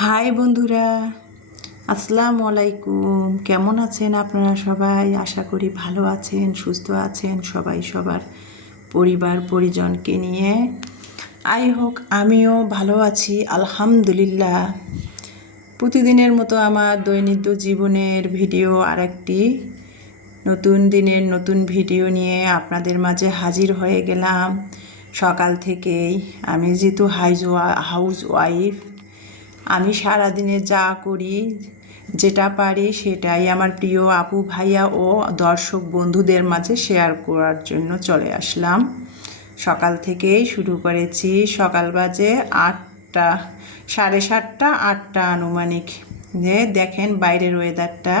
High বন্ধুরা, আসসালামু আলাইকুম। কেমন আছেন আপনারা সবাই? আশা করি ভালো আছেন, সুস্থ আছেন সবাই সবার পরিবার পরিজনকে নিয়ে। আই হোক আমিও ভালো আছি আলহামদুলিল্লাহ। প্রতিদিনের মতো আমার দৈনন্দিন জীবনের ভিডিও আর নতুন দিনের নতুন ভিডিও নিয়ে আপনাদের মাঝে হাজির হয়ে গেলাম। সকাল থেকেই আমি যেহেতু হাউস ওয়াইফ, আমি সারাদিনে যা করি, যেটা পারি সেটাই আমার প্রিয় আপু ভাইয়া ও দর্শক বন্ধুদের মাঝে শেয়ার করার জন্য চলে আসলাম। সকাল থেকেই শুরু করেছি। সকাল বাজে 8টা, 7:30, 8টা আনুমানিক। যে দেখেন বাইরের ওয়েদারটা।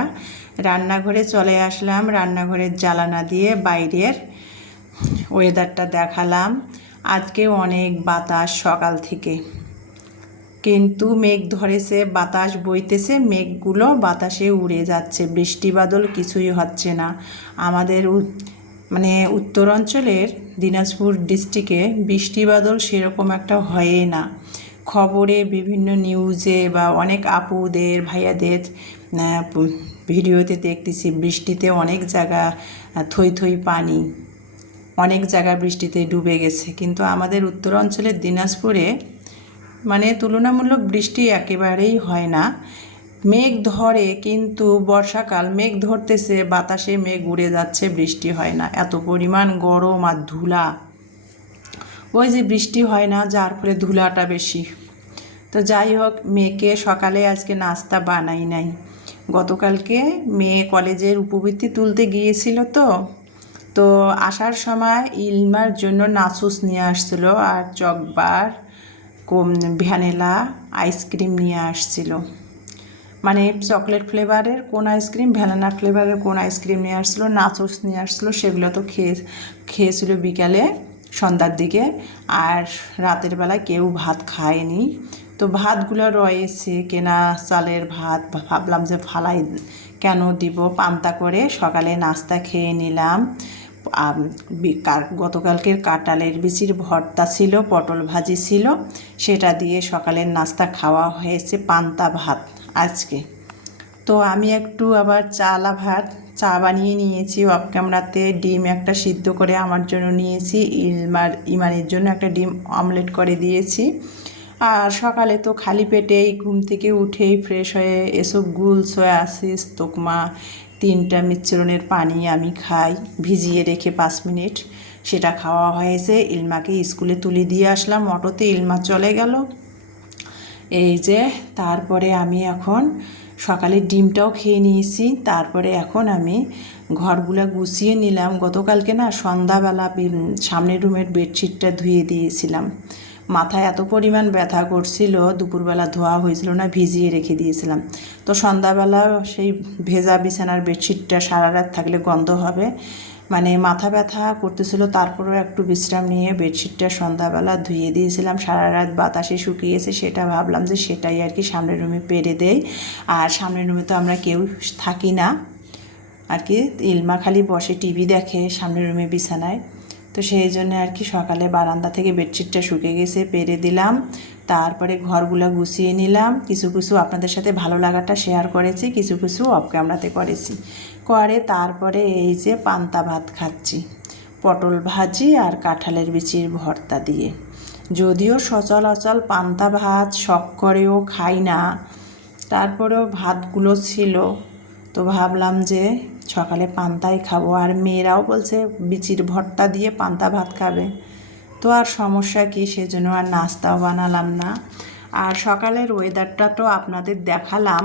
রান্নাঘরে চলে আসলাম, রান্নাঘরের জ্বালানা দিয়ে বাইরের ওয়েদারটা দেখালাম। আজকে অনেক বাতাস সকাল থেকে, কিন্তু মেঘ ধরেছে, বাতাস বইতেছে, মেঘগুলো বাতাসে উড়ে যাচ্ছে, বৃষ্টি বাদল কিছুই হচ্ছে না। আমাদের উত্তর অঞ্চলের দিনাজপুর ডিস্ট্রিক্টে বৃষ্টি বাদল সেরকম একটা হয়ই না। খবরে বিভিন্ন নিউজে বা অনেক আপুদের ভাইয়াদের ভিডিওতে দেখতেছি বৃষ্টিতে অনেক জায়গা থই থই পানি, অনেক জায়গা বৃষ্টিতে ডুবে গেছে। কিন্তু আমাদের উত্তর অঞ্চলের দিনাজপুরে তুলনামূলক বৃষ্টি একেবারেই হয় না। মেঘ ধরে, কিন্তু বর্ষাকাল মেঘ ধরতেছে, বাতাসে মেঘ উড়ে যাচ্ছে, বৃষ্টি হয় না। এত পরিমাণ গরম আর ধুলা, ওই যে বৃষ্টি হয় না, যার ফলে ধুলাটা বেশি। তো যাই হোক, মেয়েকে সকালে আজকে নাস্তা বানাই নাই। গতকালকে মেয়ে কলেজের উপবৃত্তি তুলতে গিয়েছিল, তো আসার সময় ইলমার জন্য নাচুস নিয়ে আসছিল আর চকবার ভ্যানিলা আইসক্রিম নিয়ে আসছিল। চকলেট ফ্লেভারের কোন আইসক্রিম, ভ্যানিলা ফ্লেভারের কোন আইসক্রিম নিয়ে আসছিলো, নাচোস নিয়ে আসছিলো। সেগুলো তো খেয়েছিল বিকালে, সন্ধ্যার দিকে। আর রাতের বেলায় কেউ ভাত খায়নি। তো ভাতগুলো রয়েছে, কেনা চালের ভাত। ভাবলাম যে ফালাই কেন দিব, পান্তা করে সকালে নাস্তা খেয়ে নিলাম। গতকালকের কাঁঠালের বিচির ভর্তা ছিল, পটল ভাজি ছিল, সেটা দিয়ে সকালের নাস্তা খাওয়া হয়েছে, পান্তা ভাত আজকে। তো আমি একটু আবার চা বানিয়ে নিয়েছি অফ ক্যামেরাতে। ডিম একটা সিদ্ধ করে আমার জন্য নিয়েছি, ইমানের জন্য একটা ডিম অমলেট করে দিয়েছি। আর সকালে তো খালি পেটেই ঘুম থেকে উঠেই ফ্রেশ হয়ে এসব গুল, সয়া সস, তোকমা 3টা মিশ্রণের পানি আমি খাই, ভিজিয়ে রেখে 5 মিনিট। সেটা খাওয়া হয়েছে। ইলমাকে স্কুলে তুলে দিয়ে আসলাম, অটোতে ইলমা চলে গেল। এই যে তারপরে আমি এখন সকালে ডিমটাও খেয়ে নিয়েছি। তারপরে এখন আমি ঘরগুলা গুছিয়ে নিলাম। গতকালকে না সন্ধ্যাবেলা সামনের রুমের বেডশিটটা ধুয়ে দিয়েছিলাম। মাথায় এত পরিমাণ ব্যথা করছিল, দুপুরবেলা ধোয়া হয়েছিল না, ভিজিয়ে রেখে দিয়েছিলাম। তো সন্ধ্যাবেলা সেই ভেজা বিছানার বেডশিটটা সারা রাত থাকলে গন্ধ হবে, মাথা ব্যথা করতেছিল। তারপরেও একটু বিশ্রাম নিয়ে বেডশিটটা সন্ধ্যাবেলা ধুয়ে দিয়েছিলাম। সারা রাত বাতাসে শুকিয়েছে, সেটা ভাবলাম যে সেটাই আর কি সামনের রুমে পেরে দেই। আর সামনের রুমে তো আমরা কেউ থাকি না আর কি, ইলমা খালি বসে টিভি দেখে সামনের রুমে বিছানায়। তো সেই জন্য আর কি সকালে বারান্দা থেকে বেডশিটটা শুকে গেছে, পেরে দিলাম। তারপরে ঘরগুলো গুছিয়ে নিলাম। কিছু কিছু আপনাদের সাথে ভালো লাগাটা শেয়ার করেছি, কিছু কিছু অফ ক্যামেরাতে করেছি। তারপরে এই যে পান্তা ভাত খাচ্ছি, পটল ভাজি আর কাঁঠালের বিচির ভর্তা দিয়ে। যদিও সচরাচর পান্তা ভাত শখ করেও খাই না, তারপরেও ভাতগুলো ছিল, তো ভাবলাম যে সকালে পান্তাই খাবো। আর মেয়েরাও বলছে বিচির ভর্তা দিয়ে পান্তা ভাত খাবে, তো আর সমস্যা কি, সেজন্য আর নাস্তাও বানালাম না। আর সকালের ওয়েদারটা তো আপনাদের দেখালাম,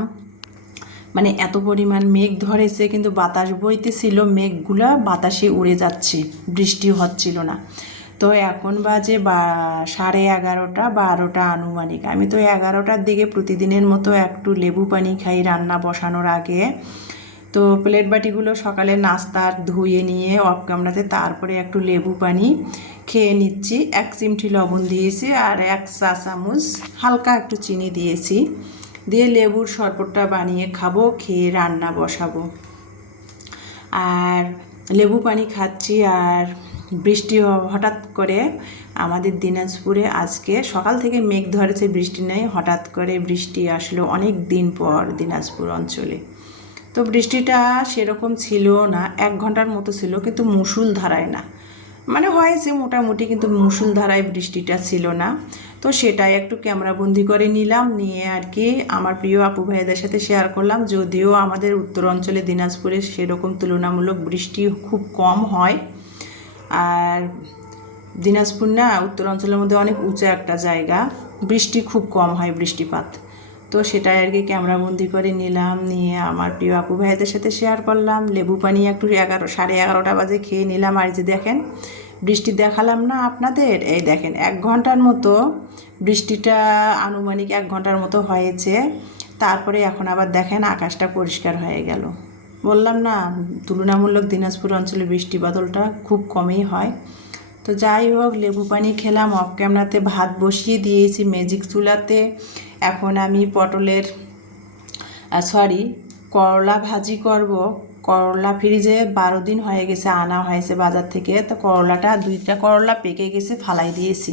এত পরিমাণ মেঘ ধরেছে, কিন্তু বাতাস বইতেছিল, মেঘগুলা বাতাসে উড়ে যাচ্ছে, বৃষ্টি হচ্ছিল না। তো এখন বাজে 11:30, 12টা আনুমানিক। আমি তো 11টার দিকে প্রতিদিনের মতো একটু লেবু পানি খাই রান্না বসানোর আগে। তো প্লেট বাটিগুলো সকালে নাস্তার ধুয়ে নিয়ে অফ ক্যামেরাতে তারপরে একটু লেবু পানি খেয়ে নিচ্ছি। 1 চিমটি লবণ দিয়েছি আর 1 চা চামচ হালকা একটু চিনি দিয়েছি, দিয়ে লেবুর শরবতটা বানিয়ে খাবো, খেয়ে রান্না বসাবো। আর লেবু পানি খাচ্ছি আর বৃষ্টি হঠাৎ করে আমাদের দিনাজপুরে আজকে সকাল থেকে মেঘ ধরেছে, বৃষ্টি নেই, হঠাৎ করে বৃষ্টি আসলো অনেক দিন পর দিনাজপুর অঞ্চলে। তো বৃষ্টিটা সেরকম ছিল না, 1 ঘন্টার মতো ছিল, কিন্তু মুষলধারায় না, মানে হয়েছে মোটামুটি, কিন্তু মুষলধারায় বৃষ্টিটা ছিল না। তো সেটাই একটু ক্যামেরাবন্দি করে নিলাম, নিয়ে আর কি আমার প্রিয় আপু ভাইদের সাথে শেয়ার করলাম। যদিও আমাদের উত্তর অঞ্চলে দিনাজপুরে সেরকম তুলনামূলক বৃষ্টি খুব কম হয়, আর দিনাজপুর না উত্তর অঞ্চলের মধ্যে অনেক উঁচু একটা জায়গা, বৃষ্টি খুব কম হয়, বৃষ্টিপাত। তো সেটাই আর কি ক্যামেরাবন্দি করে নিলাম, নিয়ে আমার প্রিয় আপু ভাইদের সাথে শেয়ার করলাম। লেবু পানি একটু 11:30 বাজে খেয়ে নিলাম। আর যে দেখেন বৃষ্টি দেখালাম না আপনাদের, এই দেখেন 1 ঘন্টার মতো বৃষ্টিটা, আনুমানিক 1 ঘন্টার মতো হয়েছে। তারপরে এখন আবার দেখেন আকাশটা পরিষ্কার হয়ে গেল। বললাম না তুলনামূলক দিনাজপুর অঞ্চলে বৃষ্টি বাদলটা খুব কমই হয়। তো যাই হোক, লেবু পানি খেলাম, অফ ক্যামেরাতে ভাত বসিয়ে দিয়েছি ম্যাজিক চুলাতে। এখন আমি করলা ভাজি করব। করলা ফ্রিজে 12 দিন হয়ে গেছে, আনা হয়েছে বাজার থেকে। তো করলাটা 2টা করলা পেকে গেছে, ফালাই দিয়েছি।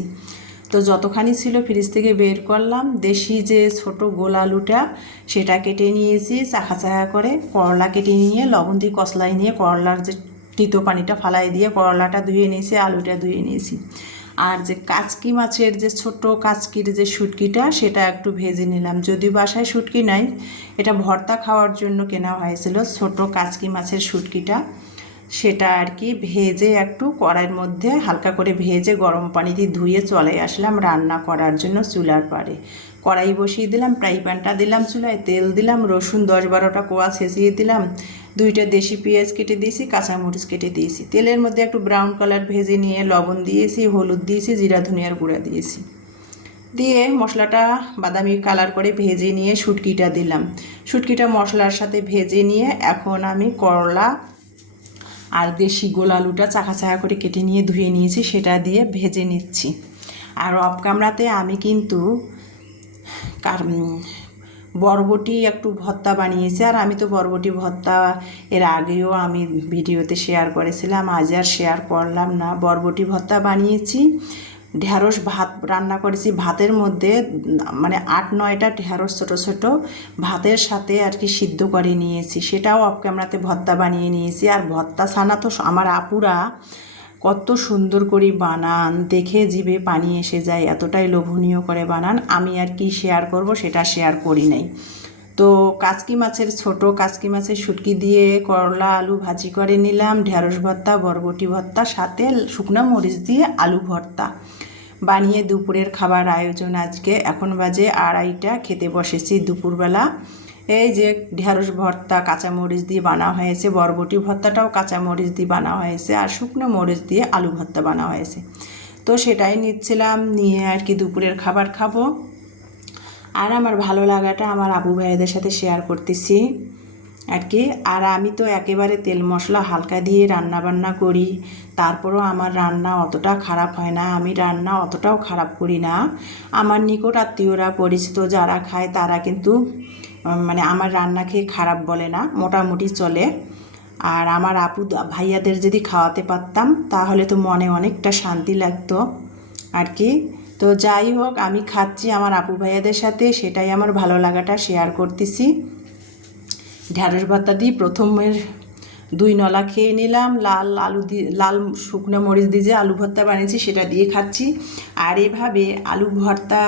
তো যতখানি ছিল ফ্রিজ থেকে বের করলাম, দেশি যে ছোট গোল আলুটা সেটা কেটে নিয়েছি চাখা চাখা করে। করলা কেটে নিয়ে লবণ দিয়ে কষলাই নিয়ে করলার যে তিতো পানিটা ফালাই দিয়ে করলাটা ধুয়ে নিয়েছি, আলুটা ধুয়ে নিয়েছি। আর যে কাচকি মাছের যে ছোট কাচকির যে শুটকিটা সেটা একটু ভেজে নিলাম। যদিও বাসায় শুটকি নাই, এটা ভর্তা খাওয়ার জন্য কেনা হয়েছিল ছোট কাচকি মাছের শুটকিটা। সেটা আর কি ভেজে একটু কড়াইয়ের মধ্যে হালকা করে ভেজে গরম পানি দিয়ে ধুয়ে চলে আসলাম রান্না করার জন্য চুলার পাড়ে। কড়াই বসিয়ে দিলাম, ফ্রাই প্যানটা দিলাম চুলায়, তেল দিলাম, রসুন 10-12টা কোয়া ছেঁচিয়ে দিলাম, 2টা দেশি পেঁয়াজ কেটে দিয়েছি, কাঁচামরিচ কেটে দিয়েছি। তেলের মধ্যে একটু ব্রাউন কালার ভেজে নিয়ে লবণ দিয়েছি, হলুদ দিয়েছি, জিরা ধনিয়ার গুঁড়া দিয়েছি, দিয়ে মশলাটা বাদামি কালার করে ভেজে নিয়ে শুটকিটা দিলাম। শুটকিটা মশলার সাথে ভেজে নিয়ে এখন আমি করলা আর দেশি গোল আলুটা চাকা চাকা করে কেটে নিয়ে ধুয়ে নিয়েছি, সেটা দিয়ে ভেজে নিচ্ছি। আর অফ ক্যামেরাতে আমি কিন্তু বরবটি একটু ভর্তা বানিয়েছি। আর আমি তো বরবটি ভর্তা এর আগেও আমি ভিডিওতে শেয়ার করেছিলাম, আজ আর শেয়ার করলাম না। বরবটি ভর্তা বানিয়েছি, ঢ্যাঁড়স ভাত রান্না করেছি, ভাতের মধ্যে মানে 8-9টা ঢ্যাঁড়স ছোটো ছোটো ভাতের সাথে আর কি সিদ্ধ করে নিয়েছি, সেটাও অফ ক্যামেরাতে ভর্তা বানিয়ে নিয়েছি। আর ভর্তা ছানা তো আমার আপুরা কত সুন্দর করে বানান, দেখে জিভে পানি এসে যায়, এতটাই লোভনীয় করে বানান। আমি আর কি শেয়ার করব, সেটা শেয়ার করি নাই। তো ছোট কাচকি মাছের শুটকি দিয়ে করলা আলু ভাজি করে নিলাম, ঢ্যাঁড়স ভর্তা, বরবটি ভর্তা, সাথে শুকনো মরিচ দিয়ে আলু ভর্তা বানিয়ে দুপুরের খাবার আয়োজন আজকে। এখন বাজে 2:30, খেতে বসেছি দুপুরবেলা। এই যে ঢ্যাঁড়স ভর্তা কাঁচামরিচ দিয়ে বানা হয়েছে, বরবটি ভর্তাটাও কাঁচামরিচ দিয়ে বানা হয়েছে, আর শুকনো মরিচ দিয়ে আলু ভর্তা বানা হয়েছে। তো সেটাই নিচ্ছিলাম, নিয়ে আর কি দুপুরের খাবার খাবো। আর আমার ভালো লাগাটা আমার আপু ভাইদের সাথে শেয়ার করতেছি আর কি। আর আমি তো একেবারে তেল মশলা হালকা দিয়ে রান্না বান্না করি, তারপরও আমার রান্না অতটা খারাপ হয় না, আমি রান্না অতটাও খারাপ করি না। আমার নিকট আত্মীয়রা পরিচিত যারা খায় তারা কিন্তু মানে আমার রান্না খেয়ে খারাপ বলে না, মোটামুটি চলে। আর আমার আপু ভাইয়াদের যদি খাওয়াতে পারতাম তাহলে তো মনে অনেকটা শান্তি লাগতো আর কি। তো যাই হোক, আমি খাচ্ছি আমার আপু ভাইয়াদের সাথে, সেটাই আমার ভালো লাগাটা শেয়ার করতেছি। ঢ্যাঁড়স ভর্তা দিয়ে প্রথমের 2 নলা খেয়ে নিলাম, লাল শুকনো মরিচ দিয়ে যে আলু ভর্তা বানিয়েছি সেটা দিয়ে খাচ্ছি। আর এভাবে আলু ভর্তা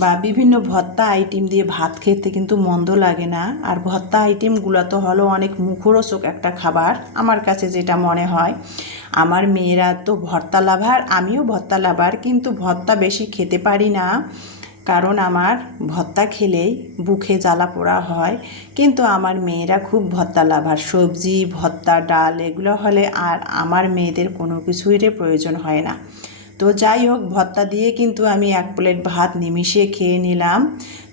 বা বিভিন্ন ভর্তা আইটেম দিয়ে ভাত খেতে কিন্তু মন্দ লাগে না। আর ভর্তা আইটেমগুলো তো হলো অনেক মুখরোচক একটা খাবার, আমার কাছে যেটা মনে হয়। আমার মেয়েরা তো ভর্তা লাভার, আমিও ভর্তা লাভার, কিন্তু ভর্তা বেশি খেতে পারি না, কারণ আমার ভর্তা খেলেই বুকে জ্বালা পোড়া হয়। কিন্তু আমার মেয়েরা খুব ভর্তা লাভার, সবজি ভর্তা ডাল এগুলো হলে আর আমার মেয়েদের কোনো কিছুরই প্রয়োজন হয় না। তো যাই হোক, ভর্তা দিয়ে কিন্তু আমি 1 প্লেট ভাত নিমিষে খেয়ে নিলাম।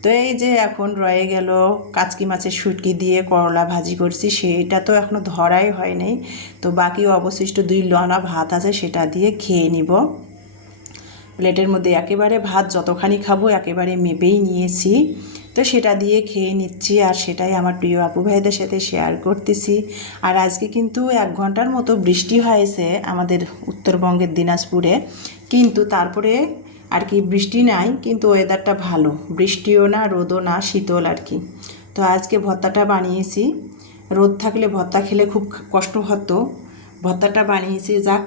তো এই যে এখন রয়ে গেল কাচকি মাছের শুটকি দিয়ে করলা ভাজি করছি, সেটা তো এখনও ধরাই হয়নি। তো বাকি অবশিষ্ট 2 লনা ভাত আছে, সেটা দিয়ে খেয়ে নিব। প্লেটের মধ্যে একেবারে ভাত যতখানি খাবো একেবারে মেপেই নিয়েছি। তো সেটা দিয়ে খেয়ে নিচ্ছি, আর সেটাই আমার প্রিয় আপু ভাইদের সাথে শেয়ার করতেছি। আর আজকে কিন্তু 1 ঘন্টার মতো বৃষ্টি হয়েছে আমাদের উত্তরবঙ্গের দিনাজপুরে, কিন্তু তারপরে আর কি বৃষ্টি নাই, কিন্তু ওয়েদারটা ভালো, বৃষ্টিও না রোদও না, শীতল আর কি। তো আজকে ভর্তাটা বানিয়েছি, রোদ থাকলে ভর্তা খেলে খুব কষ্ট হতো, ভর্তাটা বানিয়েছি। যাক,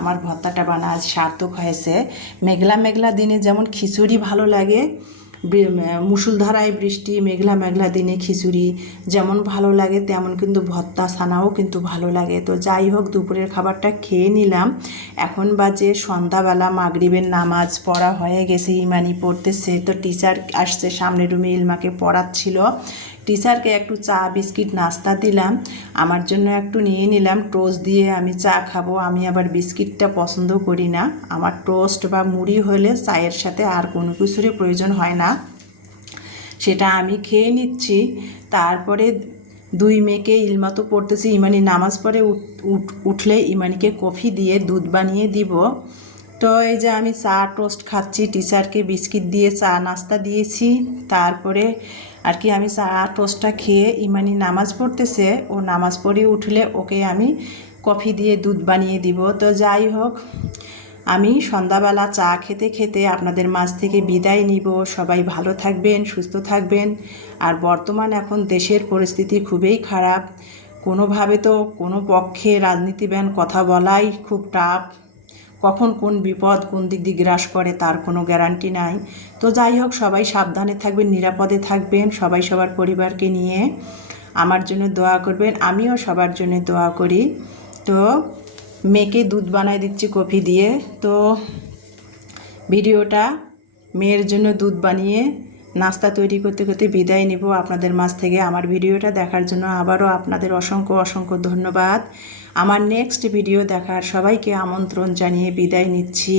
আমার ভর্তাটা বানা আজ সার্থক হয়েছে। মেঘলা মেঘলা দিনে যেমন খিচুড়ি ভালো লাগে, মুষলধারায় বৃষ্টি মেঘলা মেঘলা দিনে খিচুড়ি যেমন ভালো লাগে, তেমন কিন্তু ভর্তা ছানাও কিন্তু ভালো লাগে। তো যাই হোক, দুপুরের খাবারটা খেয়ে নিলাম। এখন বাজে সন্ধ্যাবেলা, মাগরিবের নামাজ পড়া হয়ে গেছে, ইমানি পড়তেছে। তো টিচার আসছে সামনের রুমে, ইলমাকে পড়াচ্ছিল। টিচারকে একটু চা বিস্কিট নাস্তা দিলাম, আমার জন্য একটু নিয়ে নিলাম। টোস্ট দিয়ে আমি চা খাবো, আমি আবার বিস্কিটটা পছন্দ করি না। আমার টোস্ট বা মুড়ি হলে চায়ের সাথে আর কোনো কিছুরই প্রয়োজন হয় না, সেটা আমি খেয়ে নিচ্ছি। তারপরে 2 মেয়েকে, ইলমা তো পড়তেছি, ইমানি নামাজ পড়ে উঠলে ইমানিকে কফি দিয়ে দুধ বানিয়ে দিব। তো এই যে আমি চা টোস্ট খাচ্ছি, টিচারকে বিস্কিট দিয়ে চা নাস্তা দিয়েছি। তারপরে আর কি আমি চা টোস্টটা খেয়ে, ইমানি নামাজ পড়তেছে, ও নামাজ পড়ে উঠলে ওকে আমি কফি দিয়ে দুধ বানিয়ে দিব। তো যাই হোক, আমি সন্ধ্যাবেলা চা খেতে খেতে আপনাদের মাঝ থেকে বিদায় নিব। সবাই ভালো থাকবেন, সুস্থ থাকবেন। আর বর্তমান এখন দেশের পরিস্থিতি খুবই খারাপ, কোনোভাবে তো কোনো পক্ষে রাজনীতিবিদ কথা বলাই খুব টাফ, কখন কোন বিপদ কোন দিক দিয়ে গ্রাস করে তার কোনো গ্যারান্টি নাই। তো যাই হোক, সবাই সাবধানে থাকবেন, নিরাপদে থাকবেন, সবাই সবার পরিবারকে নিয়ে আমার জন্য দোয়া করবেন, আমিও সবার জন্য দোয়া করি। তো মেয়েকে দুধ বানাই দিচ্ছি কফি দিয়ে। তো ভিডিওটা মেয়ের জন্য দুধ বানিয়ে নাস্তা তৈরি করতে করতে বিদায় নিব আপনাদের মাঝ থেকে। আমার ভিডিওটা দেখার জন্য আবারও আপনাদের অসংখ্য অসংখ্য ধন্যবাদ। আমার নেক্সট ভিডিও দেখার সবাইকে আমন্ত্রণ জানিয়ে বিদায় নিচ্ছি।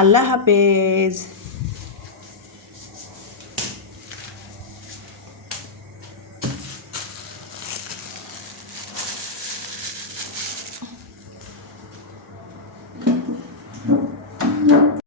আল্লাহ হাফেজ।